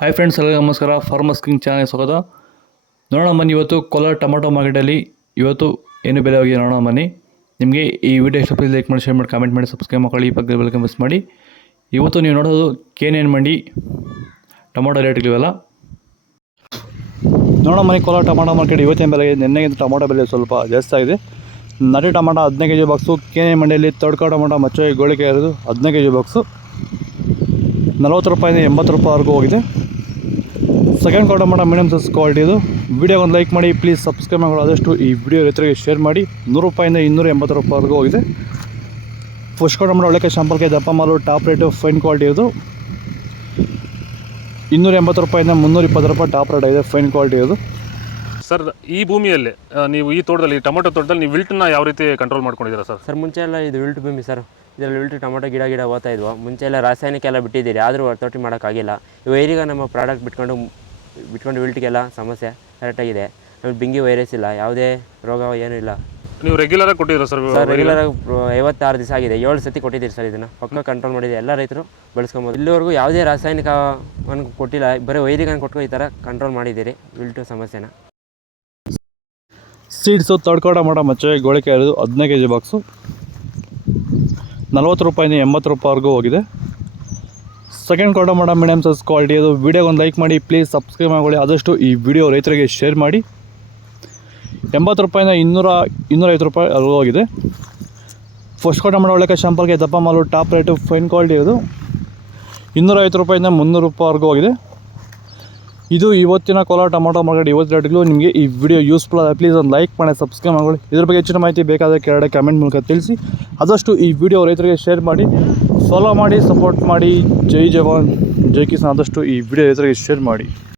Hi friends, ಎಲ್ಲರಿಗೂ ನಮಸ್ಕಾರ. Farmers king channel ಸ್ವಾಗತ. ನೋಡೋಣ ಬನ್ನಿ, ಇವತ್ತು ಕೋಲಾರ ಟೊಮಾಟೊ ಮಾರ್ಕೆಟಲ್ಲಿ ಇವತ್ತು ಏನು ಬೆಲೆ ಹೋಗಿದೆ ನೋಡೋಣ ಬನ್ನಿ. ನಿಮಗೆ ಈ ವಿಡಿಯೋ ಇಷ್ಟ ಲೈಕ್ ಮಾಡಿ, ಶೇರ್ ಮಾಡಿ, ಕಾಮೆಂಟ್ ಮಾಡಿ, ಸಬ್ಸ್ಕ್ರೈಬ್ ಮಾಡಿ, ಈ ಪಕ್ಕದ ಬೆಲ್ ಮಿಸ್ ಮಾಡಿ. ಇವತ್ತು ನೀವು ನೋಡೋದು KNN ಮಂಡಿ ಟೊಮಾಟೊ ರೇಟ್ಗಳಿವೆಲ್ಲ ನೋಡೋಣ ಬನ್ನಿ. ಕೋಲಾರ ಟೊಮಾಟೊ ಮಾರ್ಕೆಟ್ ಇವತ್ತಿನ ಬೆಲೆ ನಿನ್ನೆಗಿಂತ ಟೊಮಾಟೊ ಬೆಲೆ ಸ್ವಲ್ಪ ಜಾಸ್ತಿ ಆಗಿದೆ. ನಾಟಿ ಟೊಮಾಟೊ 15 kg ಬಾಕ್ಸು KNN ಮಂಡಿಯಲ್ಲಿ. ತಡ್ಕ ಟೊಮಾಟೊ ಮಚ್ಚೆ ಗೋಳಿಕೆ ಇರೋದು 15 kg ಬಾಕ್ಸು 40 ರೂಪಾಯಿಂದ 80 ರೂಪಾಯಿವರೆಗೂ ಹೋಗಿದೆ. Second quarter tomato medium size quality ಇದು. ವಿಡಿಯೋಗೆ ಒಂದು ಲೈಕ್ ಮಾಡಿ, ಪ್ಲೀಸ್ ಸಬ್ಸ್ಕ್ರೈಬ್ ಮಾಡಿ, ಆದಷ್ಟು ಈ ವಿಡಿಯೋ ರೈತರಿಗೆ ಶೇರ್ ಮಾಡಿ. 100 ರೂಪಾಯಿಂದ 280 ರೂಪಾಯಿವರೆಗೂ ಹೋಗಿದೆ. ಫಸ್ಟ್ ಕ್ವಾರ್ಟರ್ ಟೊಮಾಟೊ ಒಳ್ಳೆ ಶಾಂಪಲ್ಗೆ ದಪ್ಪ ಮಾಲು ಟಾಪ್ ರೇಟು ಫೈನ್ ಕ್ವಾಲಿಟಿ ಇದು. 280 ರೂಪಾಯಿಂದ 320 ರೂಪಾಯಿ ಟಾಪ್ ರೇಟ್ ಇದೆ, ಫೈನ್ ಕ್ವಾಲಿಟಿ ಇದು. ಸರ್, ಈ ಭೂಮಿಯಲ್ಲಿ ನೀವು ಈ ತೋಟದಲ್ಲಿ ಟೊಮೆಟೊ ತೋಟದಲ್ಲಿ ನೀವು ವಿಲ್ಟನ್ನ ಯಾವ ರೀತಿ ಕಂಟ್ರೋಲ್ ಮಾಡ್ಕೊಂಡಿದ್ದೀರಾ ಸರ್? ಸರ್, ಮುಂಚೆ ಎಲ್ಲ ಇದು ವಿಲ್ಟ್ ಭೂಮಿ ಸರ್. ಇದರಲ್ಲಿ ವಿಲ್ಟ್ ಟೊಮೆಟೊ ಗಿಡ ಓದ್ತಾ ಇದ್ವು. ಮುಂಚೆ ಎಲ್ಲ ರಾಸಾಯನಿಕ ಎಲ್ಲ ಬಿಟ್ಟಿದ್ದೀರಿ, ಆದರೂ ವರ್ತೋಟಿ ಮಾಡೋಕ್ಕಾಗಿಲ್ಲ. ವೈರಿಗೆ ನಮ್ಮ ಪ್ರಾಡಕ್ಟ್ ಬಿಟ್ಕೊಂಡು ವಿಲ್ಟ್ಗೆಲ್ಲ ಸಮಸ್ಯೆ ಕರೆಕ್ಟಾಗಿದೆ. ನಮಗೆ ಬಿಂಗಿ ವೈರಸ್ ಇಲ್ಲ, ಯಾವುದೇ ರೋಗ ಏನೂ ಇಲ್ಲ. ನೀವು ರೆಗ್ಯುಲರಾಗಿ ಕೊಟ್ಟಿದ್ದೀರಾ ಸರ್? ಸರ್, ರೆಗ್ಯುಲರಾಗಿ 56 ದಿವಸ ಆಗಿದೆ. 7 ಸತಿ ಕೊಟ್ಟಿದ್ದೀರಿ ಸರ್. ಇದನ್ನು ಪಕ್ಕ ಕಂಟ್ರೋಲ್ ಮಾಡಿದೆ. ಎಲ್ಲ ರೈತರು ಬಳಸ್ಕೊಬೋದು. ಇಲ್ಲಿವರೆಗೂ ಯಾವುದೇ ರಾಸಾಯನಿಕವನ್ನು ಕೊಟ್ಟಿಲ್ಲ, ಬರೀ ವೈರಿಗನ್ನು ಕೊಟ್ಕೊಂಡು ಈ ಥರ ಕಂಟ್ರೋಲ್ ಮಾಡಿದ್ದೀರಿ ವಿಲ್ಟು ಸಮಸ್ಯೆನ. ಸೀಡ್ಸು ತಡ್ಕ ಟೊಮಾಟೊ ಮಚ್ಚೆ ಗೋಳಿಕೆ ಇರೋದು 15 kg ಬಾಕ್ಸು 40 ರೂಪಾಯಿಂದ 80 ರೂಪಾಯಿವರೆಗೂ ಹೋಗಿದೆ. Second quarter tomato medium size quality ಅದು. ವಿಡಿಯೋಗೆ ಒಂದು ಲೈಕ್ ಮಾಡಿ, ಪ್ಲೀಸ್ ಸಬ್ಸ್ಕ್ರೈಬ್ ಮಾಡಿ, ಆದಷ್ಟು ಈ ವಿಡಿಯೋ ರೈತರಿಗೆ ಶೇರ್ ಮಾಡಿ. 80 ರೂಪಾಯಿಂದ 250 ರೂಪಾಯಿವರೆಗೂ ಹೋಗಿದೆ. ಫಸ್ಟ್ ಕ್ವಾರ್ಟರ್ ಟೊಮಾಟೊ ಒಳ್ಳೆ ಶಾಂಪಲ್ಗೆ ದಪ್ಪ ಮಾಲು ಟಾಪ್ ರೇಟು ಫೈನ್ ಕ್ವಾಲಿಟಿ ಇದು. 250 ರೂಪಾಯಿಂದ 300 ರೂಪಾಯಿವರೆಗೂ ಹೋಗಿದೆ. ಇದು ಇವತ್ತಿನ ಕೋಲಾರ ಟೊಮಾಟೊ ಮಾರ್ಕೆಟ್ ಇವತ್ತು ರೇಟ್ಗಳು. ನಿಮಗೆ ಈ ವಿಡಿಯೋ ಯೂಸ್ಫುಲ್ ಆದ ಪ್ಲೀಸ್ ಒಂದು ಲೈಕ್ ಮಾಡಿ, ಸಬ್ಸ್ಕ್ರೈಬ್ ಮಾಡಿ. ಇದ್ರ ಬಗ್ಗೆ ಹೆಚ್ಚಿನ ಮಾಹಿತಿ ಬೇಕಾದರೆ ಕೆಳಗಡೆ ಕಮೆಂಟ್ ಮೂಲಕ ತಿಳಿಸಿ. ಆದಷ್ಟು ಈ ವಿಡಿಯೋ ರೈತರಿಗೆ ಶೇರ್ ಮಾಡಿ, ಫಾಲೋ ಮಾಡಿ, ಸಪೋರ್ಟ್ ಮಾಡಿ. ಜೈ ಜವಾನ್ ಜೈ ಕಿಸಾನ್. ಆದಷ್ಟು ಈ ವಿಡಿಯೋ ರೈತರಿಗೆ ಶೇರ್ ಮಾಡಿ.